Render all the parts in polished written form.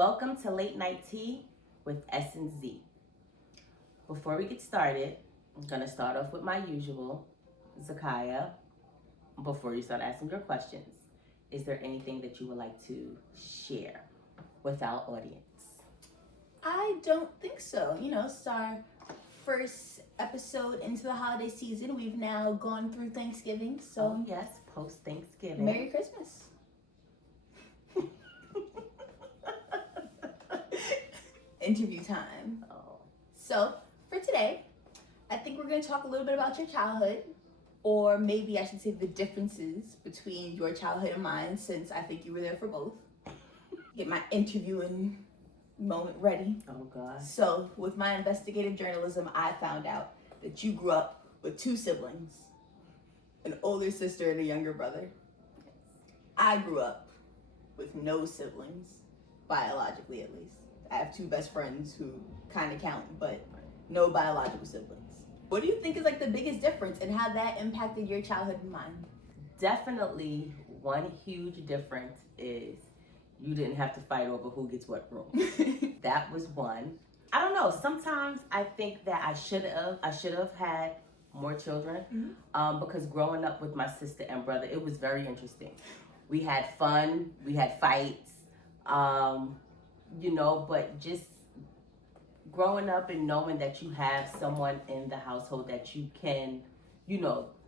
Welcome to Late Night Tea with S and Z. Before we get started, I'm going to start off with my usual. Zakaya, before you start asking your questions, is there anything that you would like to share with our audience? I don't think so. It's our first episode into the holiday season. We've now gone through Thanksgiving, so Oh, yes, post-Thanksgiving. Merry Christmas. Interview time. Oh. So, for today, I think we're going to talk a little bit about your childhood, or maybe I should say the differences between your childhood and mine, since I think you were there for both. Get my interviewing moment ready. Oh, God. So, with my investigative journalism, I found out that you grew up with two siblings, an older sister and a younger brother. I grew up with no siblings, biologically at least. I have two best friends who kind of count, but no biological siblings. What do you think is like the biggest difference and how that impacted your childhood and mine? Definitely one huge difference is you didn't have to fight over who gets what room. That was one. I don't know. Sometimes I think that I should have had more children, because growing up with my sister and brother, it was very interesting. We had fun. We had fights. But just growing up and knowing that you have someone in the household that you can,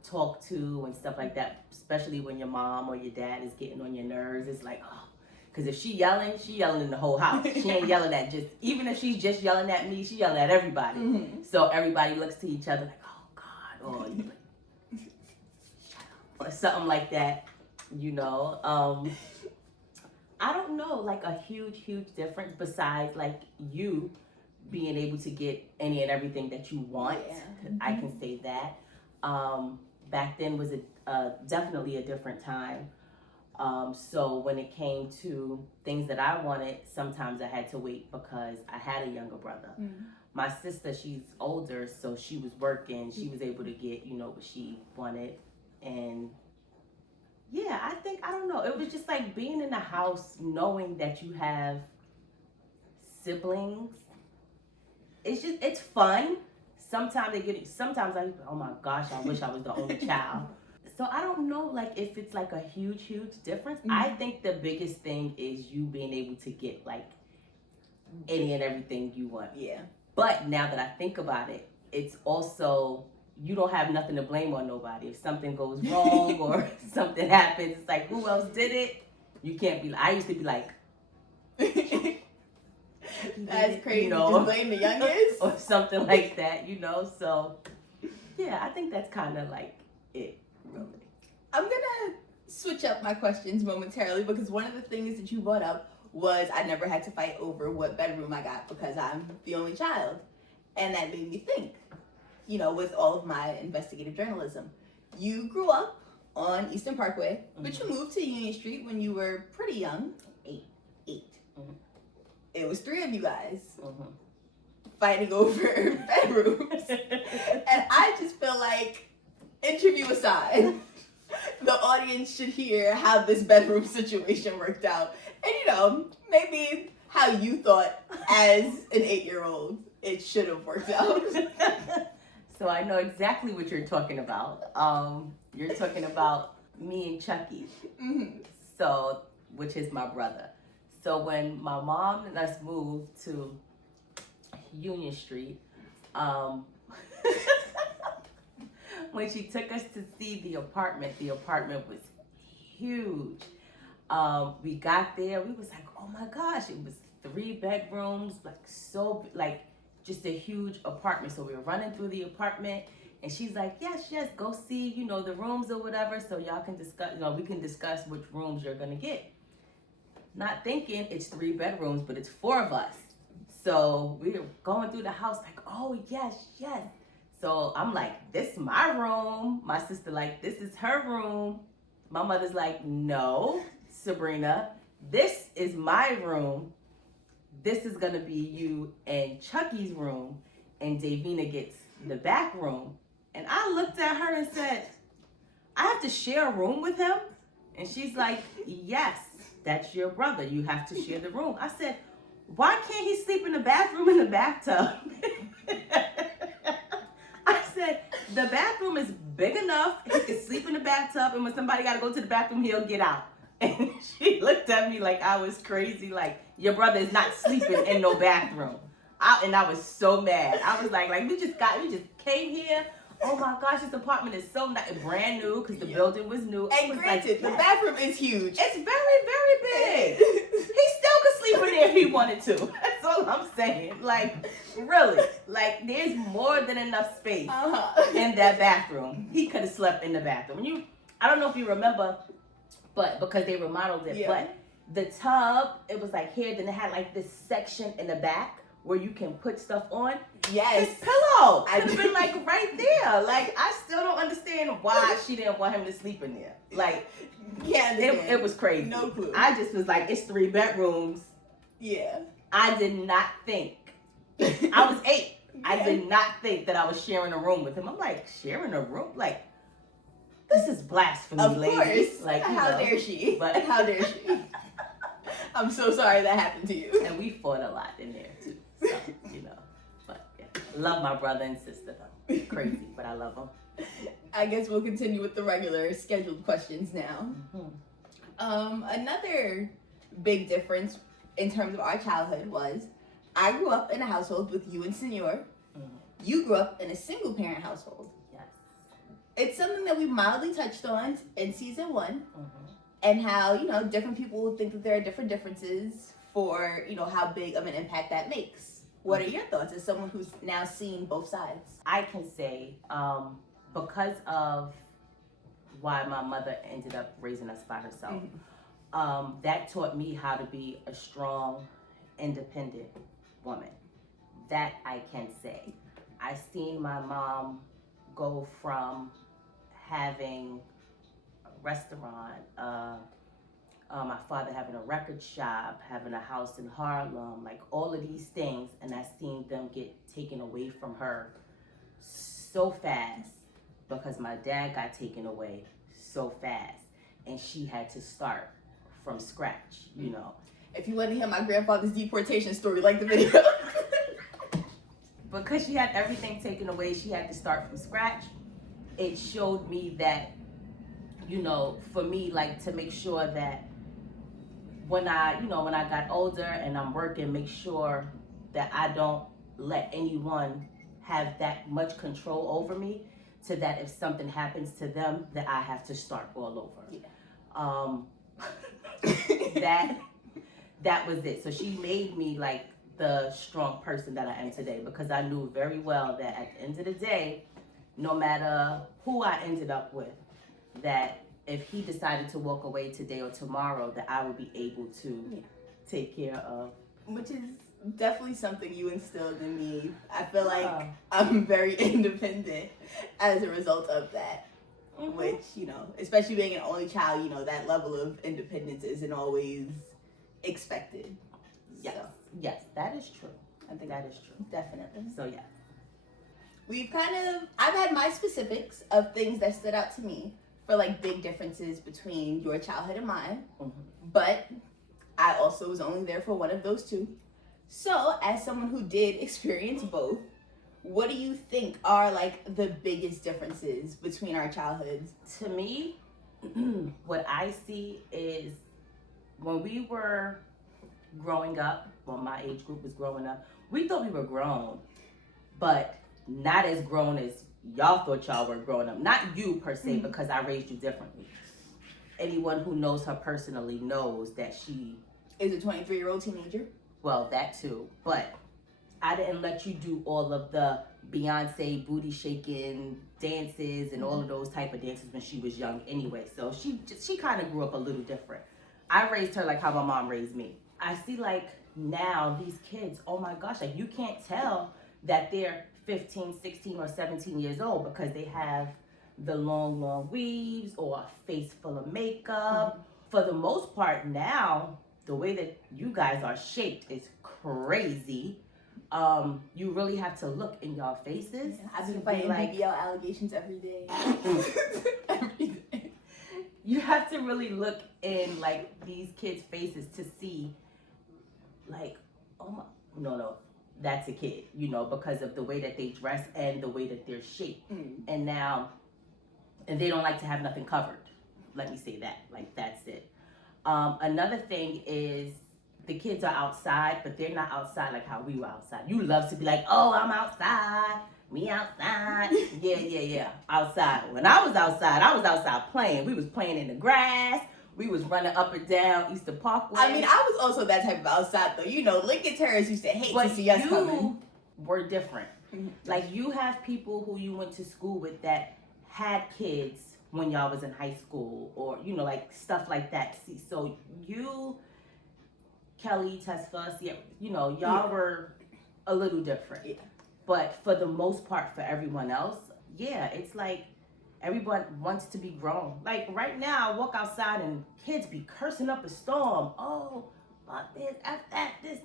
talk to and stuff like that, especially when your mom or your dad is getting on your nerves. It's like, oh, because if she yelling in the whole house. She ain't yelling at even if she's just yelling at me, she yelling at everybody. Mm-hmm. So everybody looks to each other like, oh, God, or you like, shut up, or something like that, I don't know, like a huge difference besides like you being able to get any and everything that you want. Yeah. Mm-hmm. I can say that. Back then was definitely a different time. So when it came to things that I wanted, sometimes I had to wait because I had a younger brother. Mm-hmm. My sister, she's older, so she was working. She was able to get, what she wanted. And yeah, I don't know. It was just like being in the house, knowing that you have siblings. It's fun. Sometimes oh my gosh, I wish I was the only child. So I don't know, like, if it's like a huge difference. Mm-hmm. I think the biggest thing is you being able to get like any and everything you want. Yeah. But now that I think about it, it's also, you don't have nothing to blame on nobody. If something goes wrong or something happens, it's like, who else did it? You can't be, I used to be like, that's crazy, just blame the youngest? Or something like that, so yeah, I think that's kind of like it, really. I'm gonna switch up my questions momentarily because one of the things that you brought up was I never had to fight over what bedroom I got because I'm the only child. And that made me think, with all of my investigative journalism. You grew up on Eastern Parkway, mm-hmm. but you moved to Union Street when you were pretty young. 8. Mm-hmm. It was 3 of you guys fighting over bedrooms. And I just feel like, interview aside, the audience should hear how this bedroom situation worked out. And, maybe how you thought as an 8-year-old it should have worked out. So I know exactly what you're talking about. You're talking about me and Chucky. Mm-hmm. So, which is my brother. So when my mom and us moved to Union Street, when she took us to see the apartment was huge. We got there, we was like, oh my gosh, it was 3 bedrooms, like just a huge apartment. So we were running through the apartment and she's like, yes, go see, the rooms or whatever. So y'all can discuss, we can discuss which rooms you're gonna get. Not thinking it's 3 bedrooms, but it's 4 of us. So we were going through the house like, oh, yes. So I'm like, this is my room. My sister like, this is her room. My mother's like, no, Sabrina, this is my room. This is gonna be you and Chucky's room. And Davina gets the back room. And I looked at her and said, I have to share a room with him? And she's like, yes. That's your brother. You have to share the room. I said, why can't he sleep in the bathroom in the bathtub? I said, the bathroom is big enough. He can sleep in the bathtub, and when somebody got to go to the bathroom, he'll get out. And she looked at me like I was crazy, like, your brother is not sleeping in no bathroom. And I was so mad. I was like, we just came here. Oh my gosh, this apartment is so nice, brand new, because the building was new. And granted, the bathroom is huge. It's very, very big. He still could sleep in there if he wanted to. That's all I'm saying. Like, really, like, there's more than enough space in that bathroom. He could have slept in the bathroom. I don't know if you remember, but because they remodeled it, but the tub, it was like here, then it had like this section in the back where you can put stuff on. Yes. His pillow could have been like right there. Like, I still don't understand why she didn't want him to sleep in there. Like, it was crazy. No clue. I just was like, it's 3 bedrooms. Yeah. I did not think. I was 8. I did not think that I was sharing a room with him. I'm like, sharing a room? Like, this is blasphemy, of ladies. Course. Like, how dare she? But how dare she? I'm so sorry that happened to you. And we fought a lot in there too. So, But yeah. Love my brother and sister though. Crazy, but I love them. I guess we'll continue with the regular scheduled questions now. Another big difference in terms of our childhood was I grew up in a household with you and Senor. You grew up in a single parent household. Yes. It's something that we mildly touched on in season 1. And how, different people will think that there are different differences for, how big of an impact that makes. What are your thoughts as someone who's now seen both sides? I can say, because of why my mother ended up raising us by herself, that taught me how to be a strong, independent woman. That I can say. I seen my mom go from having restaurant, my father having a record shop, having a house in Harlem, like all of these things, and I seen them get taken away from her so fast because my dad got taken away so fast, and she had to start from scratch, If you want to hear my grandfather's deportation story, like the video. Because she had everything taken away, she had to start from scratch. It showed me that, for me, like, to make sure that when I got older and I'm working, make sure that I don't let anyone have that much control over me, so that if something happens to them, that I have to start all over. Yeah. That was it. So she made me like the strong person that I am today, because I knew very well that at the end of the day, no matter who I ended up with, that if he decided to walk away today or tomorrow, that I would be able to take care of. Which is definitely something you instilled in me. I feel like I'm very independent as a result of that. Which, especially being an only child, that level of independence isn't always expected. Yes. So. Yes, that is true. I think that is true. Definitely. So, yeah. I've had my specifics of things that stood out to me for like big differences between your childhood and mine. But I also was only there for one of those 2. So, as someone who did experience both, what do you think are like the biggest differences between our childhoods? To me, what I see is when we were growing up, when my age group was growing up, we thought we were grown, but not as grown as y'all thought y'all were growing up. Not you per se, because I raised you differently. Anyone who knows her personally knows that she is a 23-year-old teenager. Well, that too, but I didn't let you do all of the Beyonce booty shaking dances and all of those type of dances when she was young anyway. So she kind of grew up a little different. I raised her like how my mom raised me. I see like now these kids, oh my gosh, like you can't tell that they're 15, 16, or 17 years old because they have the long weaves or a face full of makeup. For the most part now, the way that you guys are shaped is crazy. You really have to look in y'all faces. I've been fighting BBL allegations every day. Every day. You have to really look in like these kids' faces to see like, no, that's a kid, you know, because of the way that they dress and the way that they're shaped. And they don't like to have nothing covered. Let me say that. Like, that's it. Another thing is the kids are outside, but they're not outside like how we were outside. You love to be like, oh, I'm outside. Me outside. Yeah. Outside. When I was outside playing. We was playing in the grass. We was running up and down Eastern Parkway. I mean, I was also that type of outside, though. You know, Lincoln Terrace used to hate to see us coming. Were different. Like, you have people who you went to school with that had kids when y'all was in high school, or, you know, like, stuff like that. See, so you, Kelly, Tesfa, you know, y'all were a little different. Yeah. But for the most part, for everyone else, yeah, it's like everyone wants to be grown. Like, right now, I walk outside and kids be cursing up a storm. Oh, fuck this, F that, this.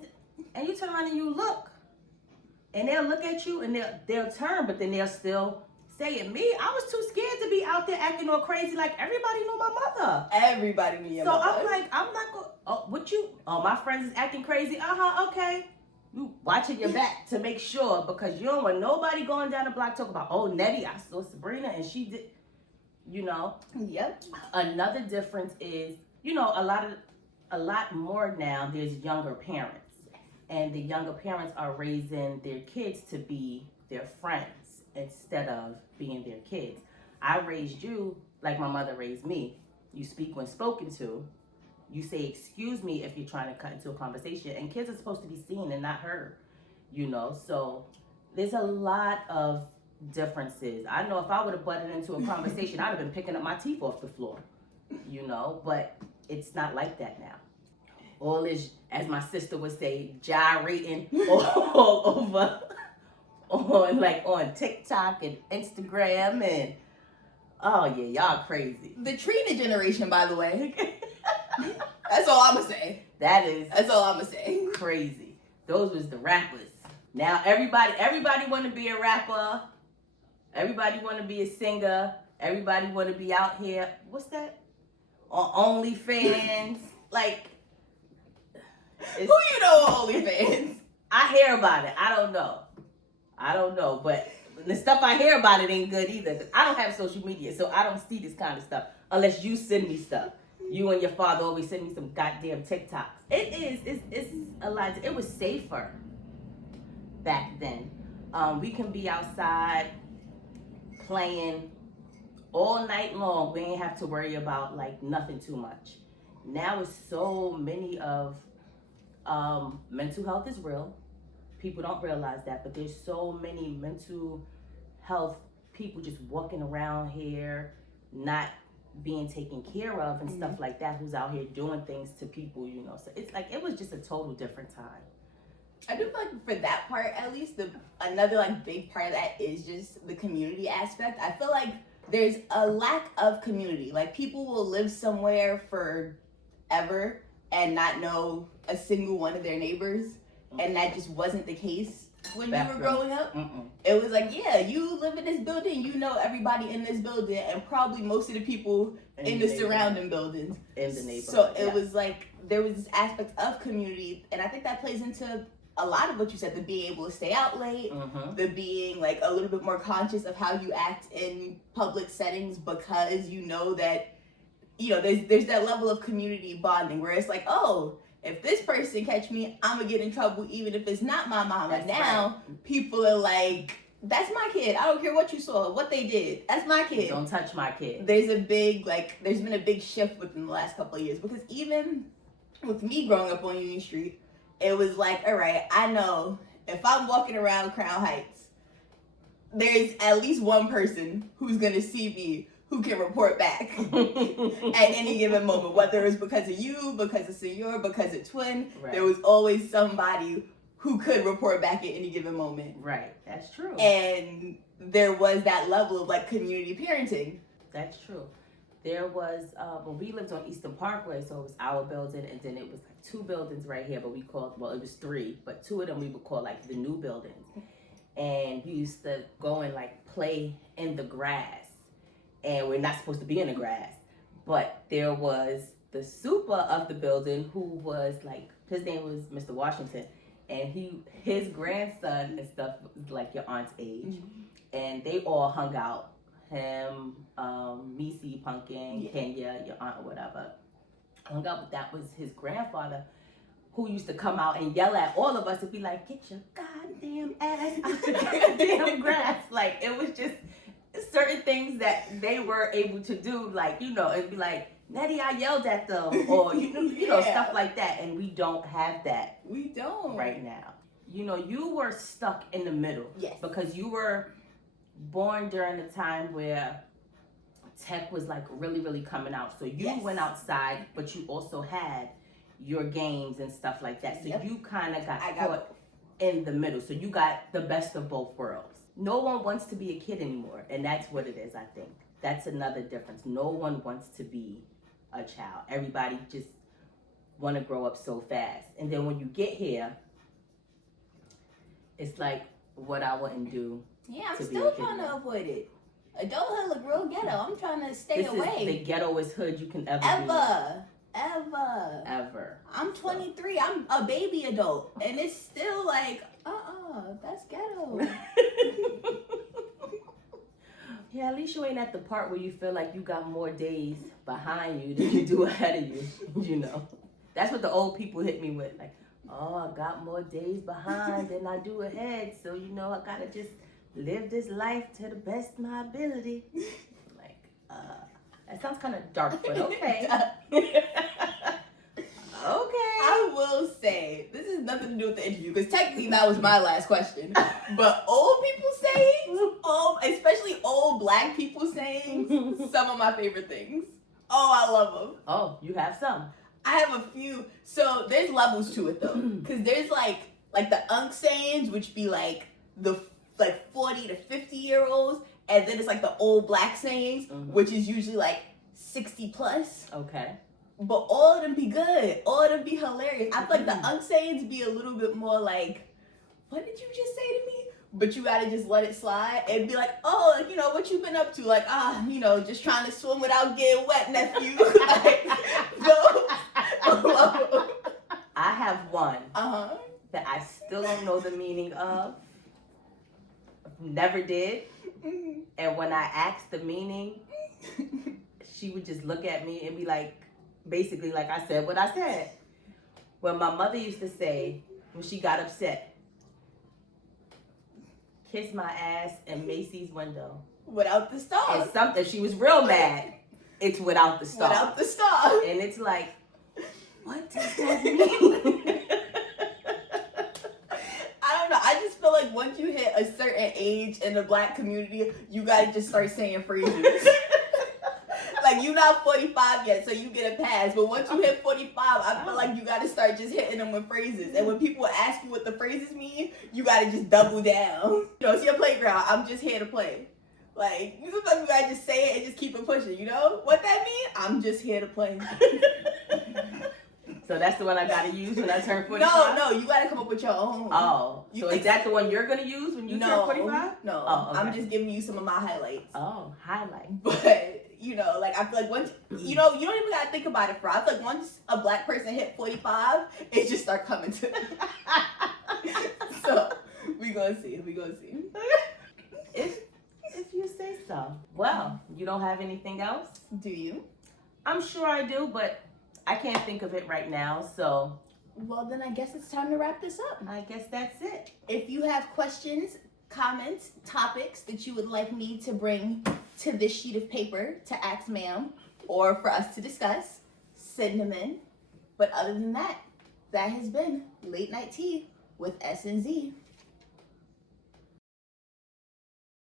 And you turn around and you look. And they'll look at you and they'll turn, but then they'll still say it. Me, I was too scared to be out there acting all crazy. Like, everybody knew my mother. Everybody knew your mother. So I'm like, I'm not going, my friends is acting crazy. Okay. You watching your back to make sure, because you don't want nobody going down the block talking about, oh, Nettie, I saw Sabrina and she did, you know. Yep. Another difference is, you know, a lot more now, there's younger parents. And the younger parents are raising their kids to be their friends instead of being their kids. I raised you like my mother raised me. You speak when spoken to. You say, excuse me, if you're trying to cut into a conversation. And kids are supposed to be seen and not heard, you know. So there's a lot of differences. I know if I would have butted into a conversation, I'd have been picking up my teeth off the floor, you know. But it's not like that now. All is, as my sister would say, gyrating all over on TikTok and Instagram, and oh yeah, y'all crazy. The Trina generation, by the way. That's all I'ma say. That's all I'ma say. Crazy. Those was the rappers. Now everybody want to be a rapper. Everybody want to be a singer. Everybody want to be out here. What's that? On OnlyFans, like. Who you know on OnlyFans? I hear about it. I don't know. But the stuff I hear about it ain't good either. I don't have social media, so I don't see this kind of stuff unless you send me stuff. You and your father always send me some goddamn TikToks. It's a lot. It was safer back then. We can be outside playing all night long. We ain't have to worry about like nothing too much. Now it's so many of mental health is real. People don't realize that, but there's so many mental health people just walking around here, not being taken care of and stuff like that, who's out here doing things to people, you know. So it's like, it was just a total different time. I do feel like for that part, at least, another like big part of that is just the community aspect. I feel like there's a lack of community. Like, people will live somewhere forever and not know a single one of their neighbors, and that just wasn't the case when you were growing up. It was like, yeah, you live in this building, you know everybody in this building, and probably most of the people in the surrounding buildings. In the neighborhood. So it was like, there was this aspect of community, and I think that plays into a lot of what you said, the being able to stay out late, the being like a little bit more conscious of how you act in public settings, because you know that, you know, there's that level of community bonding where it's like, oh, if this person catch me, I'm gonna get in trouble even if it's not my mama. That's now right. People are like, that's my kid. I don't care what you saw, what they did. That's my kid. Don't touch my kid. There's been a big shift within the last couple of years, because even with me growing up on Union Street, it was like, all right, I know if I'm walking around Crown Heights, there's at least one person who's gonna see me who can report back at any given moment, whether it's because of you, because of Senor, because of Twin. Right. There was always somebody who could report back at any given moment. Right, that's true. And there was that level of like community parenting. That's true. There was, when we lived on Eastern Parkway, so it was our building, and then it was like 2 buildings right here, but we called, well, it was 3, but 2 of them we would call like the new buildings. And we used to go and like play in the grass. And we're not supposed to be in the grass. But there was the super of the building who was like, his name was Mr. Washington. and his grandson and stuff was like your aunt's age, and they all hung out. Him, Missy, Pumpkin, Kenya, your aunt, or whatever, hung out. But that was his grandfather, who used to come out and yell at all of us and be like, "Get your goddamn ass out the goddamn grass!" Like, it was just certain things that they were able to do, like, you know, and be like, "Nettie, I yelled at them," or you know, stuff like that. And we don't have that. We don't right now. You know, you were stuck in the middle. Yes. Because you were born during the time where tech was like really, really coming out. So you went outside, but you also had your games and stuff like that. So you kind of got caught in the middle. So you got the best of both worlds. No one wants to be a kid anymore, and that's what it is, I think. That's another difference. No one wants to be a child. Everybody just want to grow up so fast. And then when you get here, it's like, what I wouldn't do. Yeah, I'm still trying to avoid it. Adulthood look real ghetto. I'm trying to stay away. This is the ghettoest hood you can ever Ever. I'm 23. I'm a baby adult, and it's still like, that's ghetto. Yeah, at least you ain't at the part where you feel like you got more days behind you than you do ahead of you. You know, that's what the old people hit me with. Like, oh, I got more days behind than I do ahead, so you know I gotta just live this life to the best of my ability. Like, that sounds kind of dark, but okay. Okay. I will say, this has nothing to do with the interview, because technically that was my last question. But old people sayings, especially old black people sayings, some of my favorite things. Oh, I love them. Oh, you have some. I have a few. So there's levels to it though, because there's like the unk sayings, which be like the 40 to 50-year-olds, and then it's like the old black sayings, which is usually like 60 plus. Okay. But all of them be good. All of them be hilarious. I feel like the unk sayings be a little bit more like, what did you just say to me? But you gotta just let it slide and be like, oh, you know, what you been up to? Like, you know, just trying to swim without getting wet, nephew. Like, I have one that I still don't know the meaning of. Never did. And when I asked the meaning, she would just look at me and be like, basically like I said what I said. When my mother used to say, when she got upset, kiss my ass in Macy's window. Without the star. And something, she was real mad. It's without the star. Without the star. And it's like, what does that mean? I don't know. I just feel like once you hit a certain age in the black community, you gotta just start saying phrases. Like, you're not 45 yet, so you get a pass. But once you hit 45, I feel like you gotta start just hitting them with phrases. And when people ask you what the phrases mean, you gotta just double down. You know, it's your playground. I'm just here to play. Like, sometimes you gotta just say it and just keep it pushing, you know? What that mean? I'm just here to play. So that's the one I gotta use when I turn 45? No, you gotta come up with your own. Oh, so is that the one you're gonna use when you turn 45? No, oh, okay. I'm just giving you some of my highlights. Oh, highlight. But, you know, like, I feel like once, you know, you don't even gotta think about it, for I feel like once a black person hit 45, it just start coming to them. So, we gonna see. If you say so. Well, you don't have anything else? Do you? I'm sure I do, but I can't think of it right now, so. Well, then I guess it's time to wrap this up. I guess that's it. If you have questions, comments, topics that you would like me to bring to this sheet of paper to ask ma'am, or for us to discuss, send them in. But other than that, that has been Late Night Tea with S&Z.